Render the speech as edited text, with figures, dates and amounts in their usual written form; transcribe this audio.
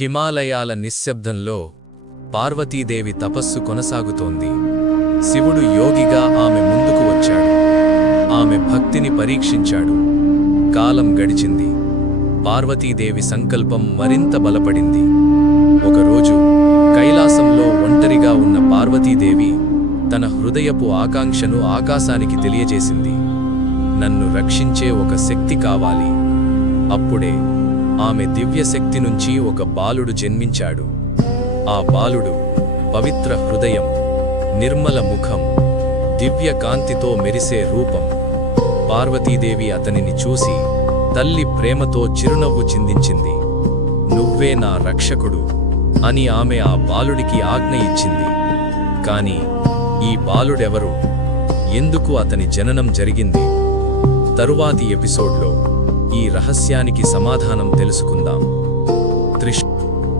హిమాలయాల నిశ్శబ్దంలో పార్వతీదేవి తపస్సు కొనసాగుతోంది. శివుడు యోగిగా ఆమె ముందుకు వచ్చాడు. ఆమె భక్తిని పరీక్షించాడు. కాలం గడిచింది. పార్వతీదేవి సంకల్పం మరింత బలపడింది. ఒకరోజు కైలాసంలో ఒంటరిగా ఉన్న పార్వతీదేవి తన హృదయపు ఆకాంక్షను ఆకాశానికి తెలియజేసింది. నన్ను రక్షించే ఒక శక్తి కావాలి. అప్పుడే ఆమె దివ్యశక్తి నుంచి ఒక బాలుడు జన్మించాడు. ఆ బాలుడు పవిత్ర హృదయం, నిర్మల ముఖం, దివ్య కాంతితో మెరిసే రూపం. పార్వతీదేవి అతనిని చూసి తల్లి ప్రేమతో చిరునవ్వు చిందించింది. నువ్వే నా రక్షకుడు అని ఆమె ఆ బాలుడికి ఆజ్ఞ ఇచ్చింది. కాని ఈ బాలుడెవరు? ఎందుకు అతని జననం జరిగింది? తరువాతి ఎపిసోడ్లో ఈ రహస్యానికి సమాధానం తెలుసుకుందాం.